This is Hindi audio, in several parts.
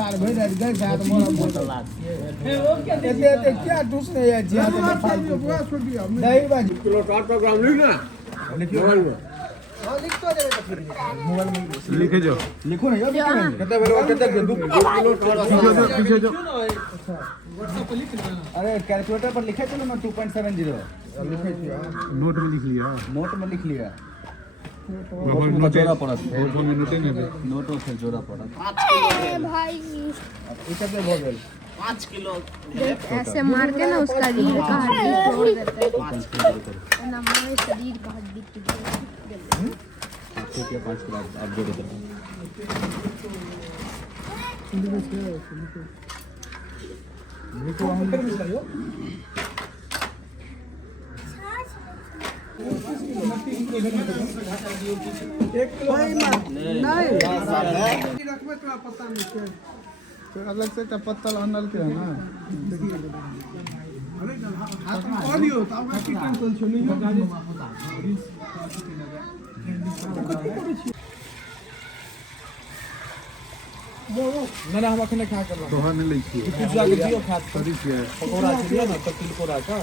साल भर रह गए जा तो मोरा बोतल लाग ये क्या दूसरे है जी तो फालतू दही भाजी किलो 700 ग्राम ली ना लिखियो हां लिख तो देबे तो फिर मोबाइल में लिखे जो लिखो ना यार कितना बोलो कितना 2 लिखे जो अरे कैलकुलेटर पर लिखे चलो ना 2.70 लिखे नोट में लिख लिया नोट में लिख लिया नोट जोड़ा पड़ा नोट में नोटे में नोटों से जोड़ा पड़ा भाई ये सब हो गए 5 किलो ऐसे मार के ना उसका रीढ़ का हड्डी तोड़ देते हैं ना हमारे शरीर का हड्डी टूट जाता है। ठीक है 5 किलो आप जोड़ दो लिखो हम फिर मिलाइयो अलग से पत्तल अनल के है ना मैंने हम अखने खा कर दोहा ने लिखी कुछ जाके दियो खा सरी से पकोड़ा दियो ना तो तिलकोरा का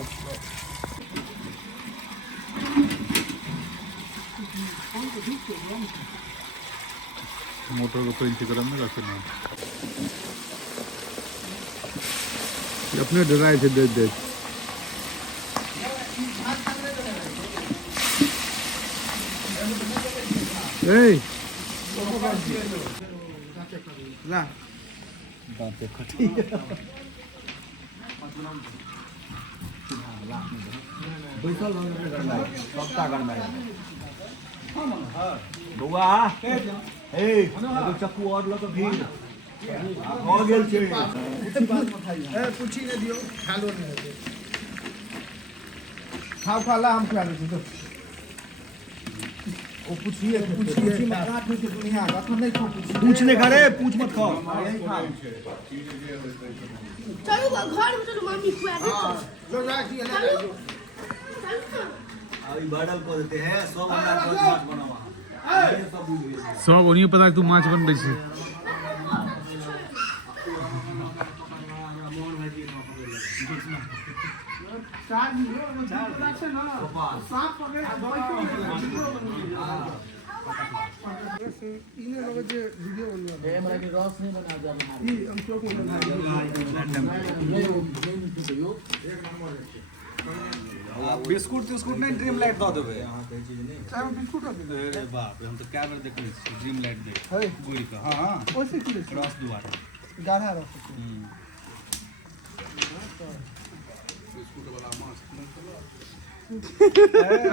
मोटर को इंस्टाग्राम में रखना ये अपने डराए थे देख देख ए ला दांत खटी बैसल सप्ताह करना है बउआ ए एगो चक्कू और ल तो भीड़ हो गेल छै ए पूछी ने दियो खा लो ने खाओ खाला हम खा लो तो ओ पूछिए मत काट में से दुनिया अखन नहीं खा पूछने का रे पूछ मत खाओ यही खा चलो घर में चलो मम्मी खुआ दे जो राखी है अभी बॉर्डर को देते हैं 100 वाला माछ बनावा सब उन्हीं पता तू माछ बन रही बिस्कुट तिस्कुट नहीं ड्रीम लाइट दो देबे चाहे बिस्कुट अरे बाप रे हम तो कैमरा देख ली ड्रीम लाइट देख है गुड़ी का हां ओसे की रस दुआरा गाढ़ा रस बिस्कुट वाला माछ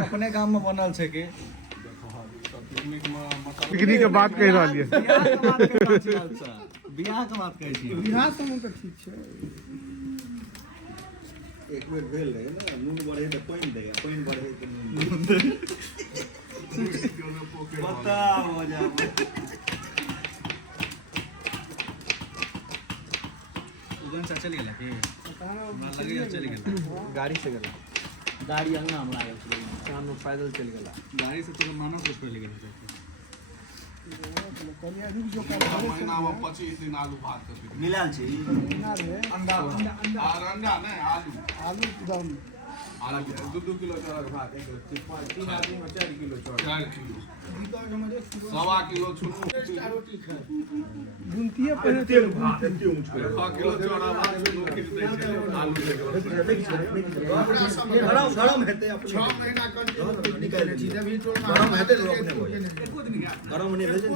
अपने गांव में बनल छै के पिकनिक के बात कह रहा है बियाह के बात कहै छी बियाह सब तो ठीक छै एक बेर भेल रहे ना नून बढ़े तो पानी देगा पानी बढ़े तो नून पता हो जाए उगन से चल गेला के हमरा लगे चल गेला गाड़ी से गेला गाड़ी अंगना हमरा आयल छलै शाम में पैदल चल गेला गाड़ी से तो मानव के छोड़ ले गेला कलिया रुक जो का महीना में 25 दिन आलू भात कर मिलाल छै अंडा अंडा नहीं आलू दम आलू 2 किलो चौड़ा भात 3 आदमी में 4 किलो चौड़ा 4 किलो सवा किलो छुनु रोटी खा गुनतिए पर तेल भात एते ऊंच पे 1 किलो चौड़ा भात छुनु किट दै छै आलू गरम हेतै 6 महीना कंटिन्यू निकाल छी जब ही टोल गरम हेतै लोग ने गरम नहीं भेजे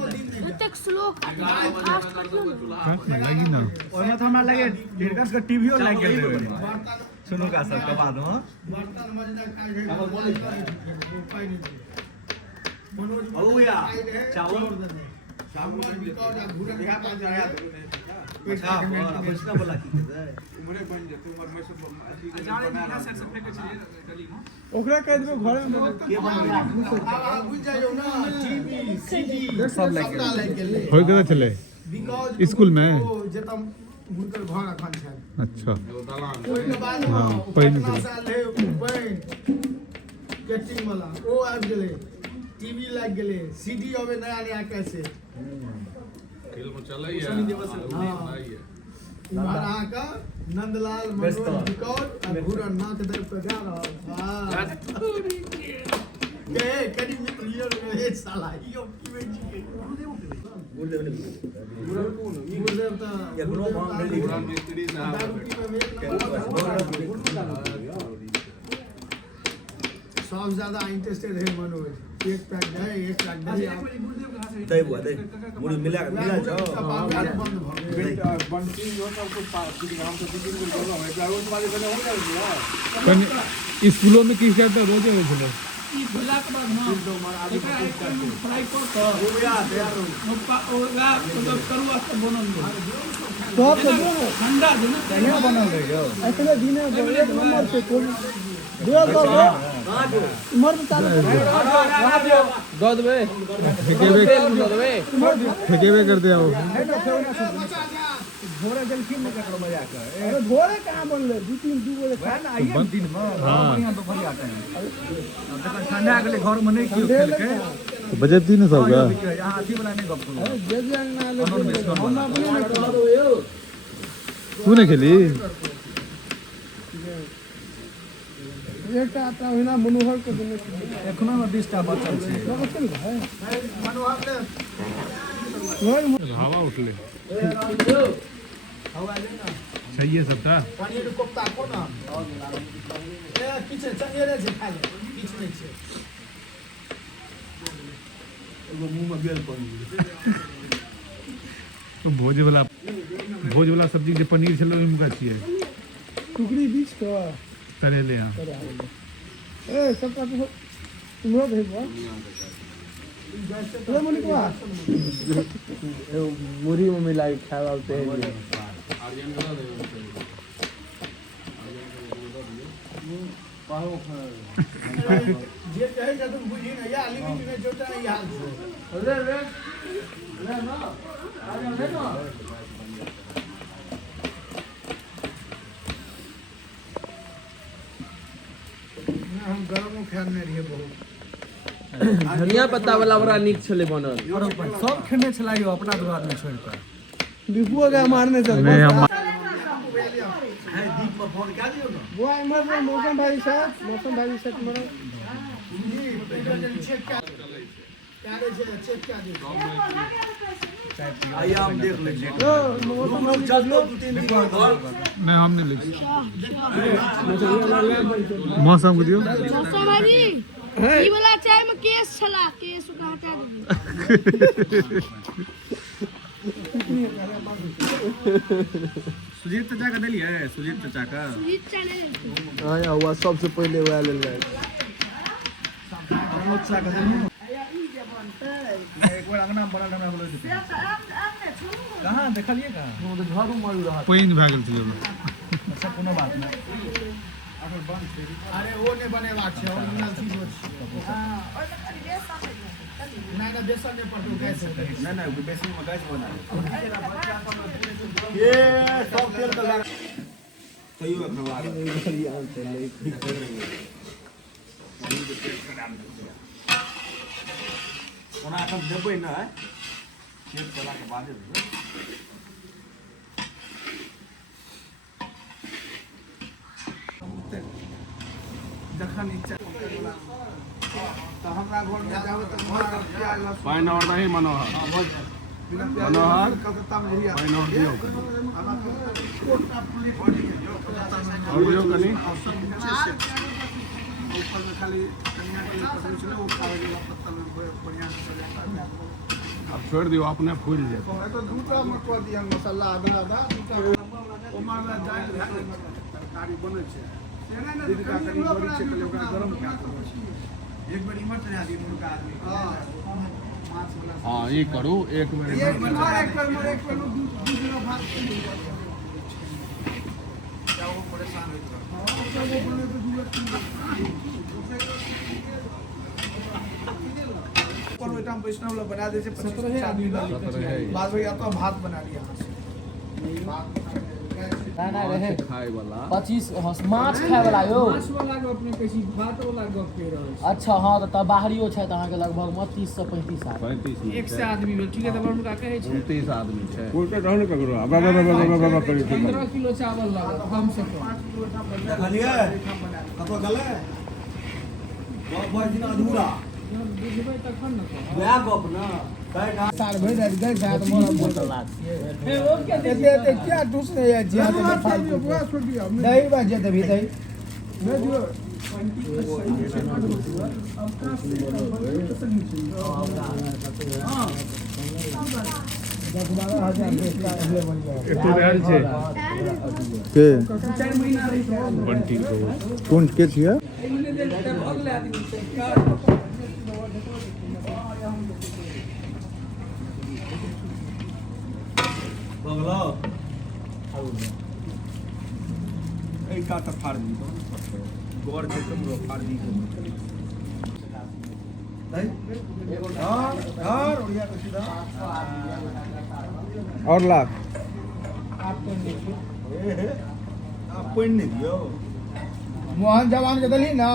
तक स्लो फास्ट कर दो लगी ना ओना तो हमरा लगे ढेरकस के टीवीओ लाग गेल सुनो का सब के बाद हां बर्तन मजदा खाइ है अब बोले पाई नहीं ओ या चावल चावल बिका घूरे दिखा पा जाया अच्छा बचना बोला की उमरे बन जे तू और मैसूर बना सर से फेंके छी गली में ओकरा कह देबो घर में के बन बुझ जाइयो ना टीवी सीडी सब लाग गेल होय के चले स्कूल में जतम हुनकर घर अखन छै अच्छा ओइ के बाद हां पहिने साल है बन कैटिंग वाला ओ आबि गेलै टीवी लाग गेलै सीडी अबे नया नया कैसे फिल्म चलै है हां महाराज का नंदलाल मनोज बिकौर और भूरा नाक दर पे जा रहा हां के करी मित्र ये साला यो की में जी के गुरुदेव का पूरा मिस्त्री साहब सबसे ज्यादा इंटरेस्टेड है मनोज एक पैक है एक पैक दे दही बुआ दही मुड़ी मिला जाओ बंटी जो सब कुछ हम तो दिन दिन कर रहा हूं एक रोज वाले बने हो गया स्कूलों में किस टाइप का रोज है छले ई भुला के बाद हां फ्राई कर तो हो गया तैयार हो ओगा मतलब करुआ से बनल तो दो ठंडा दिन बढ़िया बनल रहे हो ऐसे दिने एक नंबर से कोई दो उम्र में चालू दो दबे फेकेबे कर दिया वो घोड़े जलखिन में ककरो मजा कर अरे घोड़े कहां बनले दो तीन दू गोले वह ना आइए दिन में बढ़िया तो भरी आते हैं अब तक ठंडा के लिए घर में नहीं क्यों खेल के बजे 300 का यहां हाथी वाला नहीं गप करो जे जे ना ले हम अपने में करो तूने खेली एक आता है ना मनोहर को देने एखनो में 20 टा बचल छै चल है मनोहर ने हवा उठले हवा लेना सही है सबटा पानी के कोफ्ता को ना ए किछे चंगे रे जे खाले किछ नहीं छे एगो मुंह में बेल पड़ी तो भोज वाला सब्जी जे पनीर छलो ओहि मुका छियै टुकड़ी बीच का तरेले हां ए सब का तुमरो भेजवा ले मनिकवा मुरी में मिलाई खावा होते हैं जे कहे जा तुम बुझी ना या लिमिट में जोटा नहीं हाल छो ले ना आ जा ले ना हम गरम खाने रहिए बहुत धनिया पत्ता वाला बड़ा नीक छले बनल सब खेने छलाइयो अपना दुआर में छोड़ कर दीपुआ का मारने चल नहीं हम है दीप पर फोन क्या दियो ना वो इमर में मौसम भाई साहब मरो जी चेक क्या रे चेक क्या दे आइए हम देख लेंगे ओ मौसम भाई चल तो 2-3 दिन घर नहीं हम नहीं ले मौसम को दियो समाजी ई वाला चाय में केस छला केस का हटा दीजिए सुजीत चाचा का दिलिए सुजीत चाचा का सुजीत चले आया हुआ सबसे पहले वो ले ले बहुत सा का दिलिए एक बार अंगना में बनल हमरा बोले देते कहां देखलिए कहां तो झाड़ू मारू रहा पानी भागल छले अच्छा कोनो बात नहीं अरे वो ने बने बात छे ओरिजिनल चीज हो हां ना बेसन ने पड़तो गैस नहीं नहीं वो बेसन में गैस बना ये सब तेल का लगा तैयो खवा ओना सब देबै ना चेक कला के बाद जखन इच्छा तो हमरा घर में जाओ तो प्याज लहसुन पाइन और नहीं मनोहर मनोहर पाइन और दियो और दियो कनी ऊपर में खाली कन्या के लिए पसंद चले वो खावे वाला पत्ता में बढ़िया से चले अब छोड़ दियो अपने फूल जाए तो दूसरा मत कर दिया मसाला आधा आधा ओमा में दाल तरकारी बने छे एना ने कनी बड़ी छे के ओकरा गरम क्या एक बार इमर चला दी मुर्गा आदमी हां माछ वाला हां ये करू एक बार एक बार दूसरा भात क्या वो परेशान होइत रहा हां वो बने तो पर बेटा हम वैष्णव लोग बना दे से 17 आदमी बाद में या तो भात बना लिया भात ना रहे खाए वाला 25 माछ खाय वाला यो माछ वाला के अपने कैसी भात वाला गप के रहल छै। अच्छा हाँ तो तब बाहरियो छै त अहाँ के लगभग 30 से 35 साल 35 एक से आदमी भेल ठीक है तब हुनका कहै छै 29 आदमी छै। 15 किलो चावल लागत कम से कम। देखलिए कतो गले बहुत दिन अधूरा बुझबै तखन न कहब। वएह गप ना साल भरि रह गए जात मोर बोतल लाग ए ओ क्या एते क्या टूस नहीं है जिया तो दही बजे दे भी दही एते रहल छै के 4 महीना रही छै बंटी कोन के छियै एने दे अगले आदमी छै का बगलो ए का त फाड़ दी गोर के तुमरो फाड़ दी नहीं धार धार उड़िया के सीधा और लाख आप कोई नहीं दियो मोहन जवान के दली ना